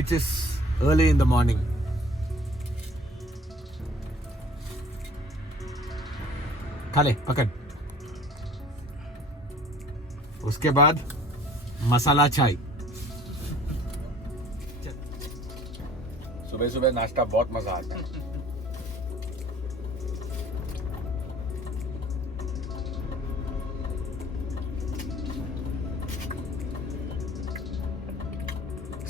which is early in the morning. खा ले पकड़. उसके बाद मसाला चाय. सुबह सुबह नाश्ता बहुत मजा आता है.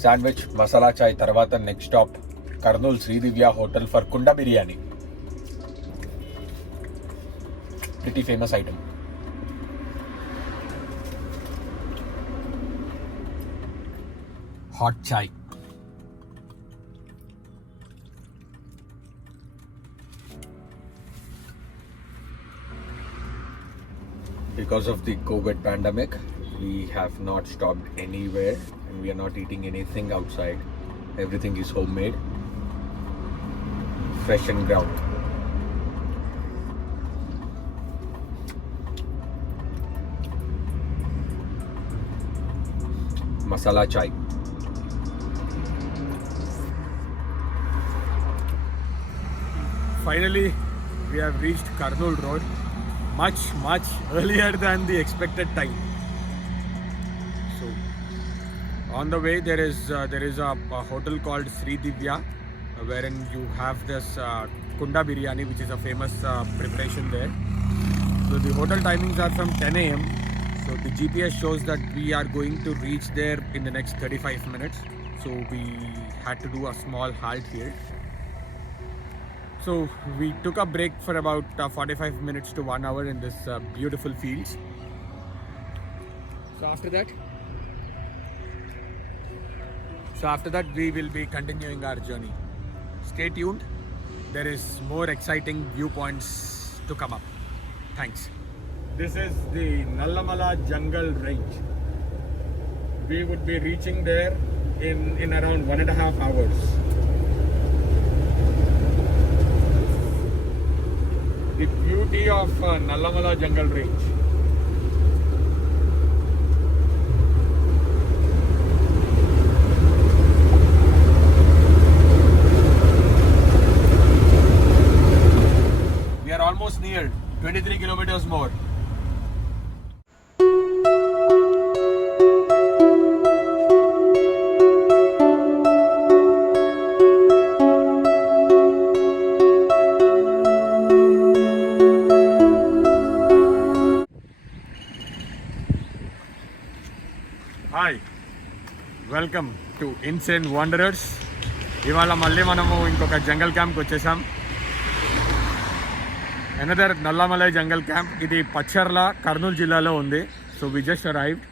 శాండ్విచ్ మసాలా చాయ్ తర్వాత next stop Kurnool Sridivya hotel for కుండ biryani. pretty famous item. Hot chai. Because of the COVID pandemic, we have not stopped anywhere and we are not eating anything outside. Everything is homemade, fresh and ground. Masala chai. Finally, we have reached Kurnool Road much earlier than the expected time. So, on the way there is a hotel called Sridivya, wherein you have this Kunda biryani, which is a famous preparation there. So the hotel timings are from 10 a.m. So the GPS shows that we are going to reach there in the next 35 minutes. So we had to do a small halt here. So we took a break for about 45 minutes to 1 hour in this beautiful fields. So after that we will be continuing our journey. Stay tuned. There is more exciting viewpoints to come up. Thanks. This is the Nallamala Jungle Range. We would be reaching there in around 1.5 hours. The beauty of Nallamala Jungle Range. We are almost near, 23 kilometers more. Hi, welcome to insane wanderers. ఇవాళ మళ్ళీ మనము ఇంకొక jungle క్యాంప్కి వచ్చేసాం. Another Nallamalai jungle camp. ఇది పచ్చర్ల, కర్నూలు జిల్లాలో ఉంది. So we just arrived.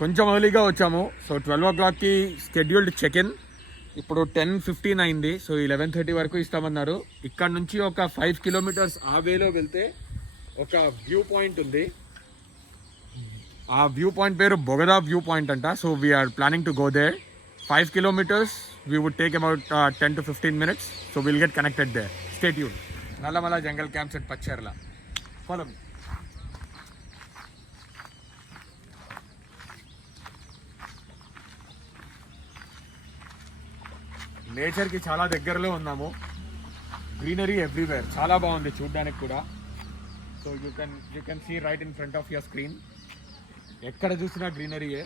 కొంచెం ఎర్లీగా వచ్చాము. సో 12 o'clockకి షెడ్యూల్డ్ చెక్ ఇన్. ఇప్పుడు 10:15 అయింది. సో 11:30 వరకు ఇస్తామన్నారు. ఇక్కడ నుంచి ఒక 5 kilometers ఆ వేలో వెళ్తే ఒక వ్యూ పాయింట్ ఉంది. ఆ వ్యూ పాయింట్ పేరు బొగదా వ్యూ పాయింట్ అంట. So we're planning to go there. 5 kilometers we would take about 10 to 15 minutes. So we'll get connected there. Stay tuned. Nallamala Jungle Camps at Pacharla. Follow me. నేచర్కి చాలా దగ్గరలో ఉన్నాము. Greenery everywhere. చాలా బాగుంది చూడడానికి కూడా. So you can see right in front of your screen. ఎక్కడ చూసినా గ్రీనరీయే.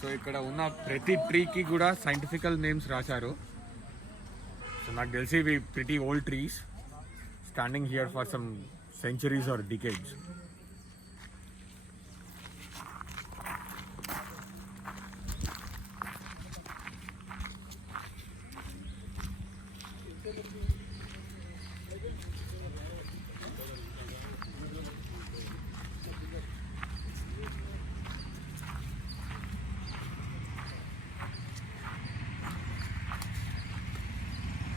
సో ఇక్కడ ఉన్న ప్రతి ట్రీకి కూడా సైంటిఫికల్ నేమ్స్ రాశారు. సో నాకు తెలిసి ఇవి pretty old trees standing here for some centuries or decades.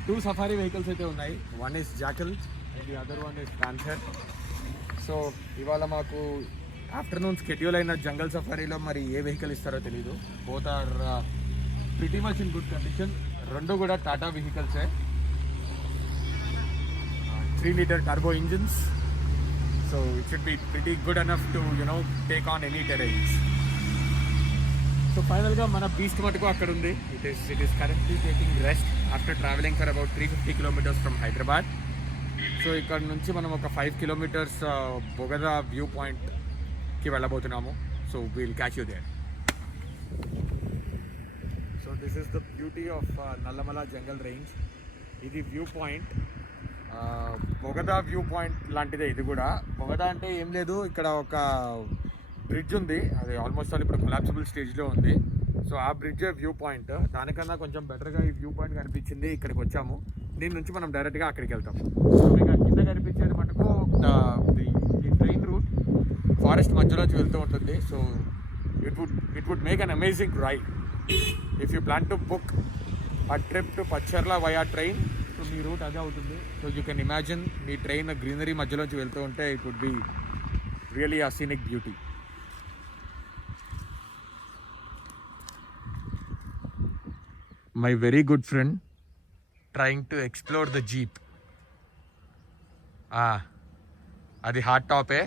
2 safari vehicles అయితే ఉన్నాయి. One is jackal and the other one is panther. So ఇవాళ మాకు ఆఫ్టర్నూన్ షెడ్యూల్ అయిన జంగల్ సఫారీలో మరి ఏ వెహికల్ ఇస్తారో తెలీదు. Both are pretty much in good condition. రెండు కూడా టాటా వెహికల్సే. 3-liter turbo engines. So it should be pretty good enough to, take on any terrains. So finally మన బీస్ట్ మటుకు అక్కడ ఉంది. It is currently taking rest after traveling for about 350 kilometers from Hyderabad. So ఇక్కడ నుంచి మనం ఒక 5 kilometers బొగదా వ్యూ పాయింట్కి వెళ్ళబోతున్నాము. So will catch you there. So this is the beauty of Nallamala jungle range. ఇది view point. Bogada view point లాంటిదే ఇది కూడా. బొగదా అంటే ఏం లేదు, ఇక్కడ ఒక బ్రిడ్జ్ ఉంది. అది ఆల్మోస్ట్ ఆల్ ఇప్పుడు కొలాప్సిబుల్ స్టేజ్లో ఉంది. సో ఆ బ్రిడ్జ్ వ్యూ పాయింట్. దానికన్నా కొంచెం బెటర్గా ఈ వ్యూ పాయింట్ కనిపించింది. ఇక్కడికి వచ్చాము. దీని నుంచి మనం డైరెక్ట్గా అక్కడికి వెళ్తాం. సో మీకు కింద కనిపించేది మటుకు ఈ ట్రైన్ రూట్ ఫారెస్ట్ మధ్యలోంచి వెళ్తూ ఉంటుంది. So it would make an amazing ride if you plan to book a trip to Pacharla via train. So మీ రూట్ అదే అవుతుంది. సో యూ కెన్ ఇమాజిన్ మీ ట్రైన్ గ్రీనరీ మధ్యలోంచి వెళ్తూ ఉంటే it would be really a scenic beauty. My very good friend trying to explore the jeep. అది hot టాపే,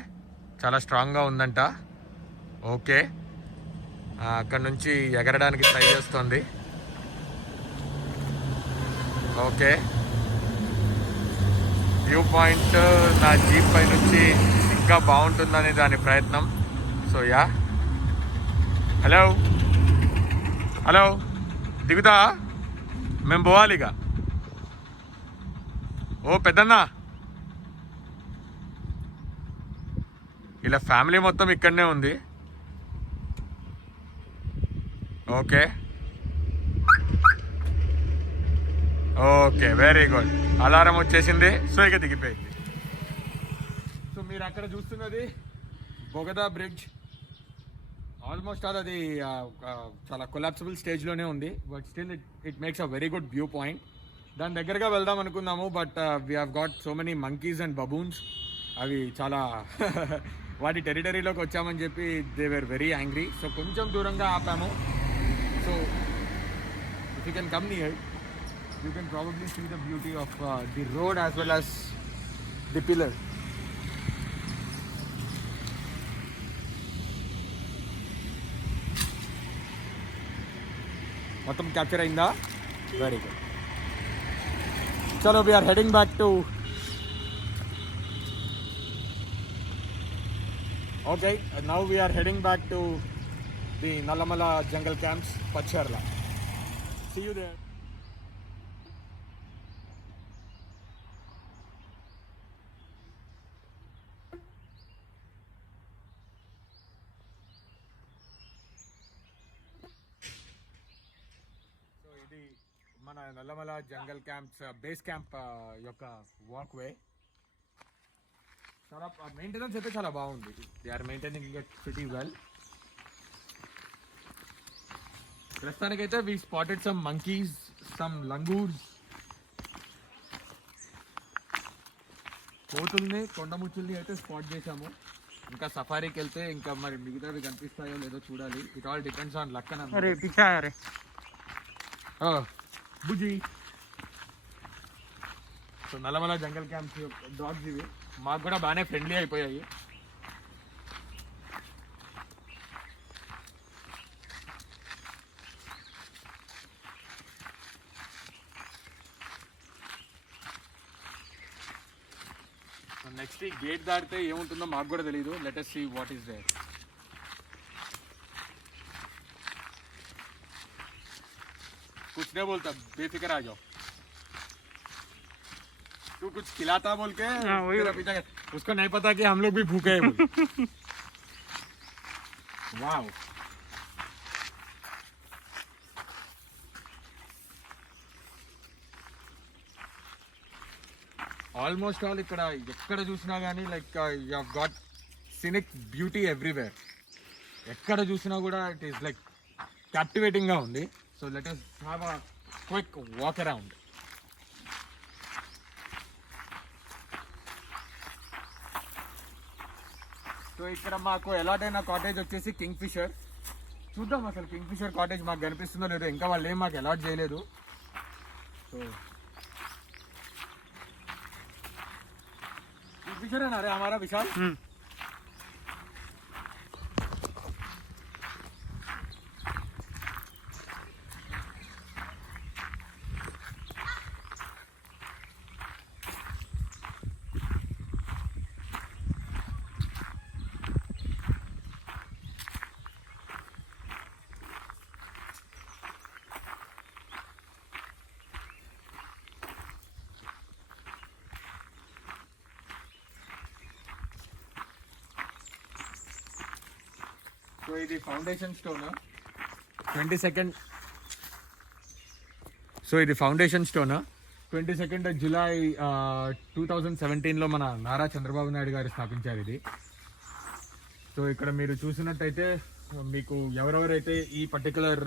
చాలా స్ట్రాంగ్గా ఉందంట. ఓకే, అక్కడ నుంచి ఎగరడానికి ట్రై చేస్తుంది. ఓకే, వ్యూ పాయింట్ నా జీప్ పై నుంచి ఇంకా బాగుంటుందని దాని ప్రయత్నం. సో యా, హలో హలో, దిగుతా, మేము పోవాలిగా. ఓ పెద్దన్నా, ఇలా ఫ్యామిలీ మొత్తం ఇక్కడనే ఉంది. Okay okay, very good. Alarm వచ్చేసింది. సో ఇక దిగిపోయింది. సో మీరు అక్కడ చూస్తున్నది బొగదా బ్రిడ్జ్. ఆల్మోస్ట్ ఆల్ అది చాలా కొలాప్సిబుల్ స్టేజ్లోనే ఉంది. But still it makes a very good view point. దాని దగ్గరగా వెళ్దాం అనుకున్నాము, but we have got so many monkeys and baboons. అవి చాలా వాటి టెరిటరీలోకి వచ్చామని చెప్పి they were very angry. So కొంచెం దూరంగా ఆపాము. So if you can come near, you can probably see the beauty of the road as well as the pillar. మొత్తం క్యాప్చర్ అయిందా? Very good. చలో, we are heading back to okay, now we are heading back to the Nallamala jungle camps, Pacharla. See you there. మన Nallamala jungle camps base camp యొక్క walkway. చాలా maintenance అయితే చాలా బాగుంది. They are maintaining it pretty well. ప్రస్తుతానికైతే we spotted some monkeys, some langurs, కోతుల్ని, కొండముచ్చుల్ని అయితే స్పాట్ చేశాము. ఇంకా సఫారీకి వెళ్తే ఇంకా మరి మిగతావి కనిపిస్తాయో లేదో చూడాలి. It all depends on luck అని. బుజీ. సో నల్లమల జంగల్ క్యాంప్స్ డాగ్స్ ఇవి మాకు కూడా బాగానే ఫ్రెండ్లీ అయిపోయాయి. నెక్స్ట్ ఈ గేట్ దాటితే ఏముంటుందో మాకు కూడా తెలియదు. Let us see what is there. कुछ नहीं बोलता, बेफिक्र आ जाओ. तू कुछ खिलाता बोल के उसको नहीं पता कि हम लोग भी भूखे हैं. वाव, ఆల్మోస్ట్ ఆల్ ఇక్కడ ఎక్కడ చూసినా కానీ like you have got cynic beauty everywhere. ఎక్కడ చూసినా కూడా ఇట్ ఈస్ లైక్ క్యాప్టివేటింగ్గా ఉంది. So let us have a quick walk around. So ఇక్కడ మాకు అలాట్ అయిన కాటేజ్ వచ్చేసి కింగ్ ఫిషర్. చూద్దాం అసలు కింగ్ ఫిషర్ కాటేజ్ మాకు కనిపిస్తుందో లేదో, ఇంకా వాళ్ళు ఏం మాకు అలాట్ చేయలేదు. సో కింగ్ ఫిషర్ है ना रे हमारा विशाल. సో ఇది ఫౌండేషన్ స్టోన్ 22nd. సో ఇది ఫౌండేషన్ స్టోన్ 22nd జూలై 2017లో మన నారా చంద్రబాబు నాయుడు గారు స్థాపించారు ఇది. సో ఇక్కడ మీరు చూసినట్టయితే మీకు ఎవరెవరైతే ఈ పర్టికులర్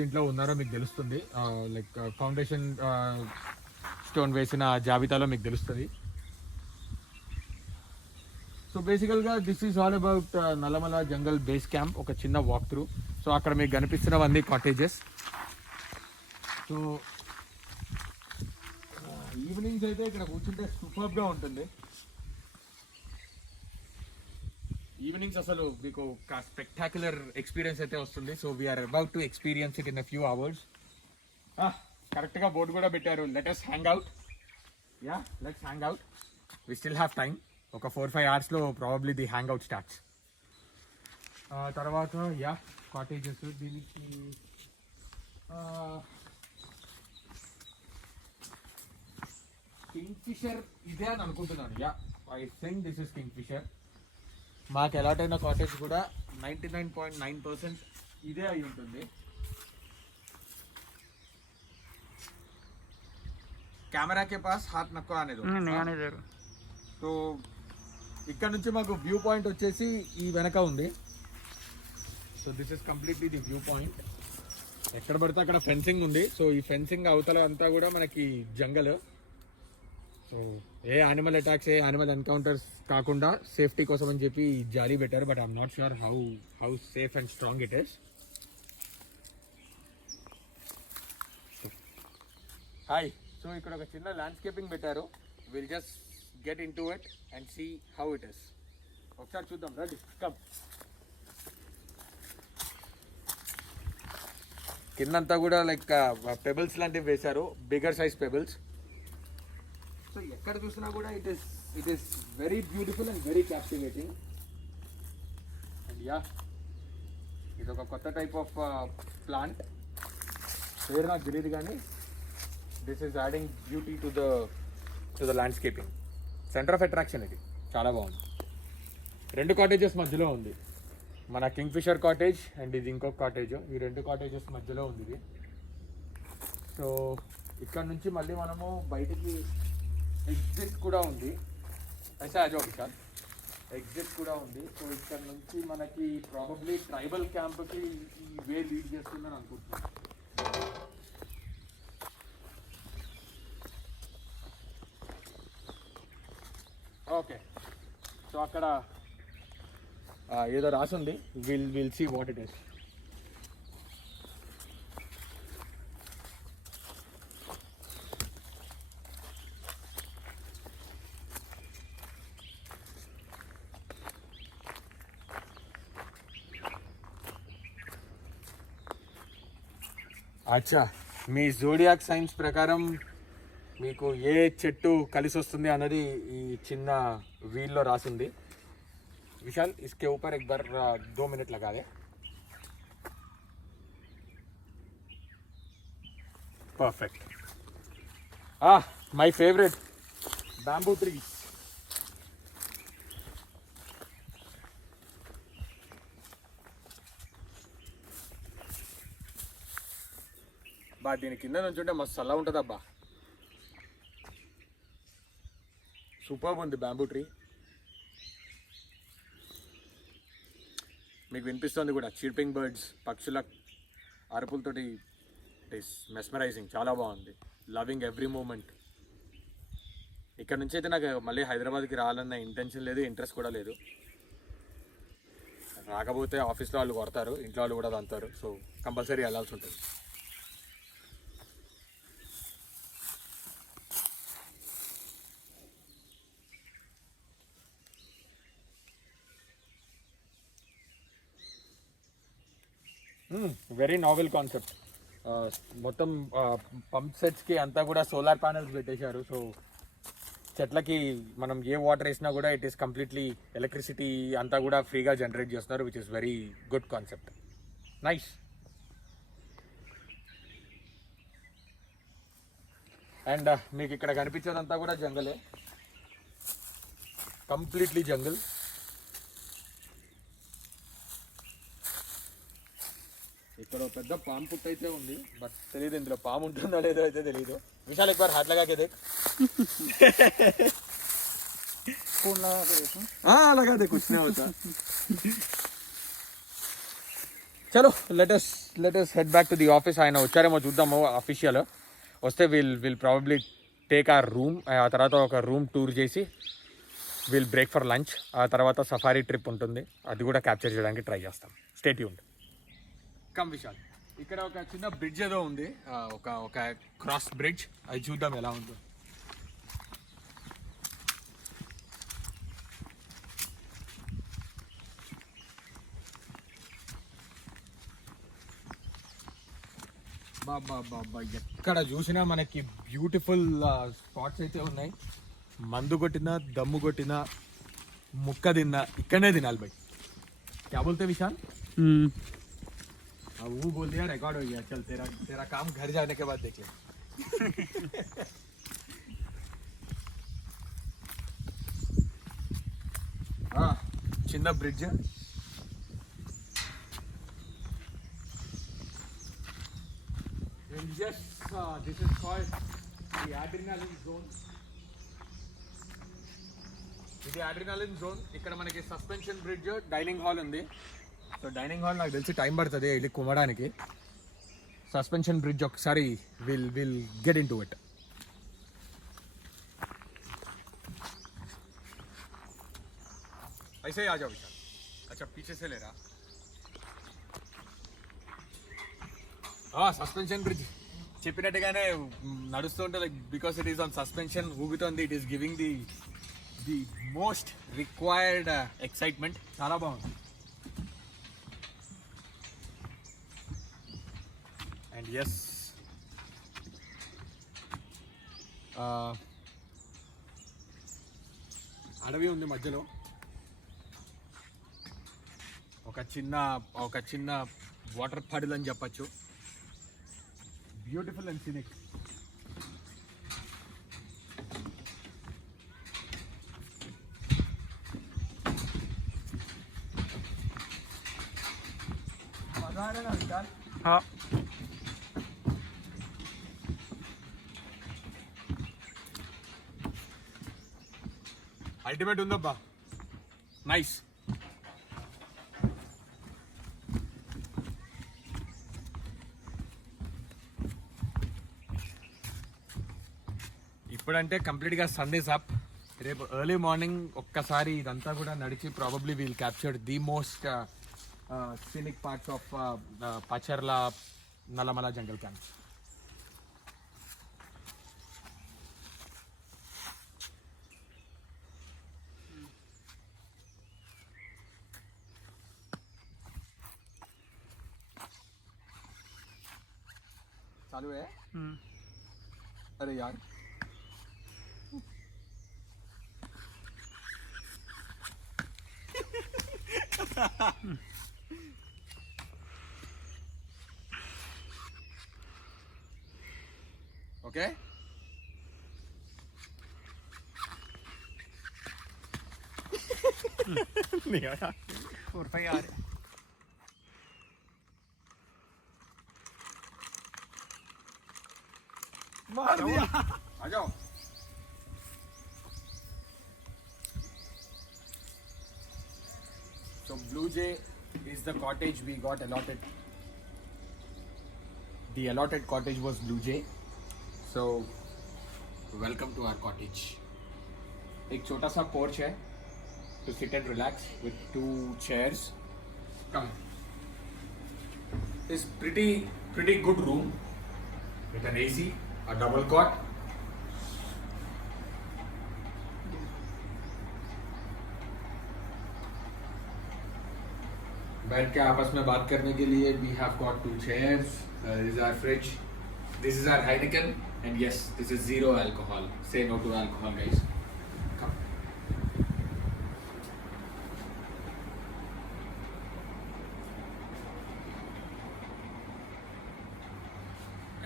దీంట్లో ఉన్నారో మీకు తెలుస్తుంది. లైక్ ఫౌండేషన్ స్టోన్ వేసిన జాబితాలో మీకు తెలుస్తుంది. సో బేసికల్గా this is all about Nallamala jungle base camp. ఒక చిన్న వాక్ త్రూ. సో అక్కడ మీకు కనిపిస్తున్నవన్నీ కాటేజెస్. సో ఈవినింగ్స్ అయితే ఇక్కడ కూర్చుంటే సూపర్గా ఉంటుంది. ఈవినింగ్స్ అసలు మీకు ఒక స్పెక్టాక్యులర్ ఎక్స్పీరియన్స్ అయితే వస్తుంది. So we're about to experience it in a few hours. కరెక్ట్గా బోర్డు కూడా పెట్టారు, let us hang out. Yeah, let's hang out. We still have time. ఒక 4-5 అవర్స్లో probably the hang out starts. తర్వాత యా కాటేజెస్ దీనికి kingfisher ఇదే అని అనుకుంటున్నాను. Yeah, I think this is kingfisher. మాకు అలాట్ అయిన కాటేజ్ కూడా 99.9% ఇదే అయి ఉంటుంది. కెమెరా కే పాస్ హాత్ నక్కో అనేది. సో ఇక్కడ నుంచి మాకు వ్యూ పాయింట్ వచ్చేసి ఈ వెనక ఉంది. So this is completely the view point. ఎక్కడ పడితే అక్కడ ఫెన్సింగ్ ఉంది. సో ఈ ఫెన్సింగ్ అవతల అంతా కూడా మనకి జంగల్. సో ఏ యానిమల్ అటాక్స్, ఏ యానిమల్ ఎన్కౌంటర్స్ కాకుండా సేఫ్టీ కోసం అని చెప్పి జారీ పెట్టారు. But I'm not sure how safe and strong it is. Hi. So ఇక్కడ ఒక చిన్న ల్యాండ్స్కేపింగ్ పెట్టారు. Will just get into it and see how it is. ఒకసారి చూద్దాం, రెడీ, కమ్. కిందంతా కూడా లైక్ పెబుల్స్ లాంటివి వేశారు, బిగర్ సైజ్ పెబుల్స్. సో ఎక్కడ చూసినా కూడా it is very beautiful and very captivating. And yeah, ఇది ఒక కొత్త టైప్ ఆఫ్ ప్లాంట్, పేరు నాకు తెలియదు కానీ this is adding beauty to the landscaping. Centre of attraction ఇది, చాలా బాగుంది. 2 కాటేజెస్ మధ్యలో ఉంది. మన కింగ్ ఫిషర్ కాటేజ్ అండ్ ఇది ఇంకొక కాటేజ్. ఈ 2 కాటేజెస్ మధ్యలో ఉంది ఇది. సో ఇక్కడ నుంచి మళ్ళీ మనము బయటికి ఎగ్జిట్ కూడా ఉంది. అయితే అజో విశాల్ ఎగ్జిట్ కూడా ఉంది. సో ఇక్కడ నుంచి మనకి ప్రాబబ్లీ ట్రైబల్ క్యాంప్కి ఈ వే లీడ్ చేస్తుందని అనుకుంటున్నాను. ఓకే, సో అక్కడ ఏదో రాసుంది. Will see what it is. అచ్చా, మీ జోడియాక్ సైన్స్ ప్రకారం మీకు ఏ చెట్టు కలిసి వస్తుంది అన్నది ఈ చిన్న వీల్లో రాసింది. విశాల్, इसके ऊपर एक बार 2 मिनट लगा दे. Perfect. My favorite, bamboo trees. బా దీని కింద నుంచి ఉంటే మస్తు చల్లగా ఉంటుంది అబ్బా. సూపర్ ఉంది బ్యాంబూ ట్రీ. మీకు వినిపిస్తుంది కూడా చీర్పింగ్ బర్డ్స్, పక్షుల అరుపులతోటి. ఇట్ ఈస్ మెస్మరైజింగ్, చాలా బాగుంది. Loving every moment. ఇక్కడ నుంచి అయితే నాకు మళ్ళీ హైదరాబాద్కి రావాలన్న ఇంటెన్షన్ లేదు, ఇంట్రెస్ట్ కూడా లేదు. రాకపోతే ఆఫీస్లో వాళ్ళు కొడతారు, ఇంట్లో వాళ్ళు కూడా తంతారు. సో కంపల్సరీ వెళ్ళాల్సి ఉంటుంది. Very novel concept. మొత్తం పంప్ సెట్స్కి అంతా కూడా సోలార్ ప్యానెల్స్ పెట్టేశారు. సో చెట్లకి మనం ఏ వాటర్ వేసినా కూడా ఇట్ ఈస్ కంప్లీట్లీ ఎలక్ట్రిసిటీ అంతా కూడా ఫ్రీగా జనరేట్ చేస్తున్నారు, which is very good concept. Nice. And మీకు ఇక్కడ కనిపించేదంతా కూడా జంగలే, కంప్లీట్లీ జంగల్. ఇక్కడ పెద్ద పాము పుట్ట అయితే ఉంది, బట్ తెలియదు ఇందులో పాము ఉంటుందో లేదో అయితే తెలియదు. విశాల్ एक बार हाथ लगा के देख. फोन लगा के देखो. हाँ लगा दे, कुछ नहीं होता. చలో let us head back to the office. ఆయన వచ్చారేమో చూద్దాము అఫీషియల్. వస్తే విల్ ప్రాబబ్లీ టేక్ ఆ రూమ్. ఆ తర్వాత ఒక రూమ్ టూర్ చేసి విల్ బ్రేక్ ఫర్ లంచ్. ఆ తర్వాత సఫారీ ట్రిప్ ఉంటుంది, అది కూడా క్యాప్చర్ చేయడానికి ట్రై చేస్తాం. Stay tuned. కమ్ విశాల్, ఇక్కడ ఒక చిన్న బ్రిడ్జ్ ఏదో ఉంది, ఒక క్రాస్ బ్రిడ్జ్, అది చూద్దాం ఎలా ఉందో. బాబా ఎక్కడ చూసినా మనకి బ్యూటిఫుల్ స్పాట్స్ అయితే ఉన్నాయి. మందు కొట్టినా, దమ్ము కొట్టినా, ముక్క తిన్నా ఇక్కడనే తినాలి బై. क्या बोलते विशाल? हाँ वो बोल दिया, रिकॉर्ड हो गया. चल तेरा काम घर जाने के बाद देख ले. हाँ చిన్న bridge. And yes, this is called the adrenaline zone. ఇది అడ్రినాలిన్ జోన్. ఇక్కడ మనకి సస్పెన్షన్ బ్రిడ్జ్, డైనింగ్ హాల్ ఉంది. సో డైనింగ్ హాల్ నాకు తెలిసి టైం పడుతుంది వెళ్ళి కుమ్మడానికి. సస్పెన్షన్ బ్రిడ్జ్ ఒకసారి will get in to it. ऐसे ही आ जाओ विशाल. अच्छा पीछे से ले रहा. సస్పెన్షన్ బ్రిడ్జ్ చెప్పినట్టుగానే నడుస్తూ ఉంటే like because it is on suspension, ఊగుతుంది. It is giving the most required excitement. చాలా బాగుంది. అండ్ ఎస్, అడవి ఉంది మధ్యలో. ఒక చిన్న వాటర్ పడిల్ అని చెప్పచ్చు. Beautiful and scenic. हाँ అల్టిమేట్ ఉందబ్బా. నైస్. ఇప్పుడంటే కంప్లీట్గా సన్ ఇస్ అప్. రేపు ఎర్లీ మార్నింగ్ ఒక్కసారి ఇదంతా కూడా నడిచి probably we'll captured the most scenic parts of Pacharla Nalamala jungle camp. चालू है? अरे यार Okay. नहीं आया. 4-5 आ रहे. मार दिया. आ जाओ. So Blue Jay is the cottage we got allotted. The allotted cottage was Blue Jay. So welcome to our cottage. एक छोटा सा porch है to sit and relax with 2 chairs. Come. It's pretty good room with an AC, a double cot. बैठ के आपस में बात करने के लिए we have got 2 chairs. This is our fridge. This is our Heineken, and yes, this is zero alcohol. Say no to alcohol, guys. Come.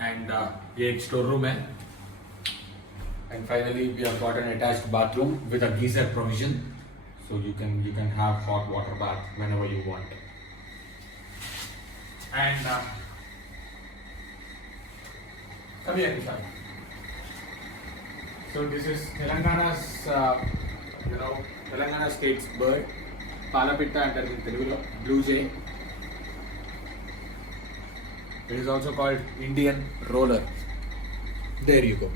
And ये एक store room है. And finally, we have got an attached bathroom with a geyser provision, so you can have hot water bath whenever you want. And come here, Vishal. So this is Telangana's, Telangana state's bird. Palapitta antaru in Telugulo, blue jay. It is also called Indian roller. There you go.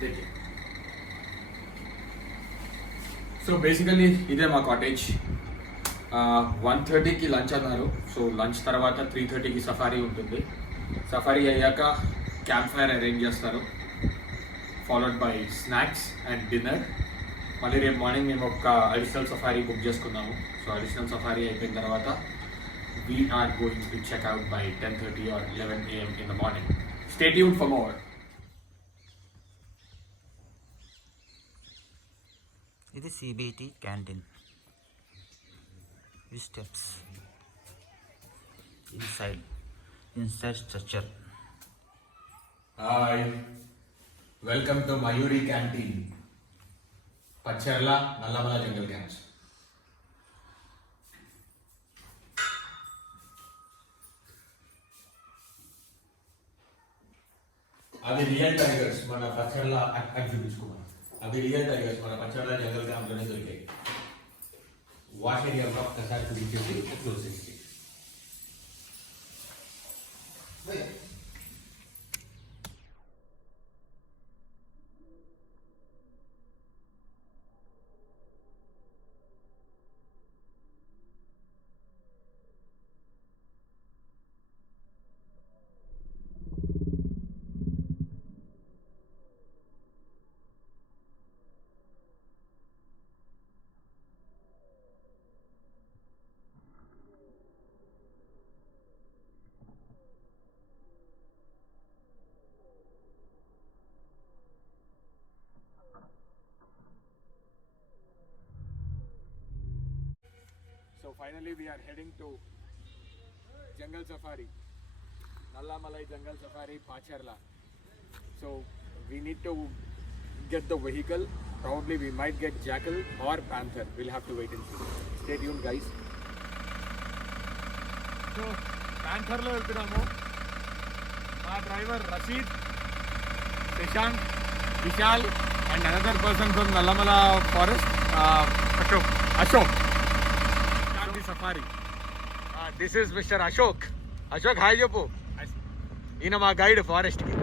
Take it. So basically, ఇదే మా cottage. 1:30కి lunch అన్నారు. So lunch తర్వాత 3:30కి safari ఉంటుంది. Safari అయ్యాక camp fire arrange చేస్తారు, followed by snacks and dinner. మళ్ళీ రేపు మార్నింగ్ మేము ఒక అడిషనల్ సఫారీ బుక్ చేసుకున్నాము. సో అడిషనల్ సఫారీ అయిపోయిన తర్వాత we are going to check out by 10:30 or 11 AM in the morning. Stay tuned for more. ఇది సిబిటి క్యాంటీన్. ఈ steps inside structure. Hi, welcome to Mayuri క్యాంటీన్, Pacherla Nallamala jungle camps. అవి real tigers మన పచ్చర్ల అక్కడ చూపించుకున్నాం. అవి రియల్ టైగర్స్ మన పచ్చర్ల జంగల్ క్యాంప్లోనే దొరికాయి. వాష్ ఏరియా ఒక్కసారి చూపించేసి క్లోజ్ చేసి. So finally we are heading to Jungle Safari, Nallamalai Jungle Safari, Pacharla. So we need to get the vehicle. Probably we might get jackal or panther. We'll have to wait and see. Stay tuned, guys. So panther lo veltunnamo. My driver Rashid, Shashank, Vishal and another person from Nallamala forest, Ashok. Safari. This is Mr. Ashok. Ashok, hi చెప్పు. ఈయన మా guide forest కి.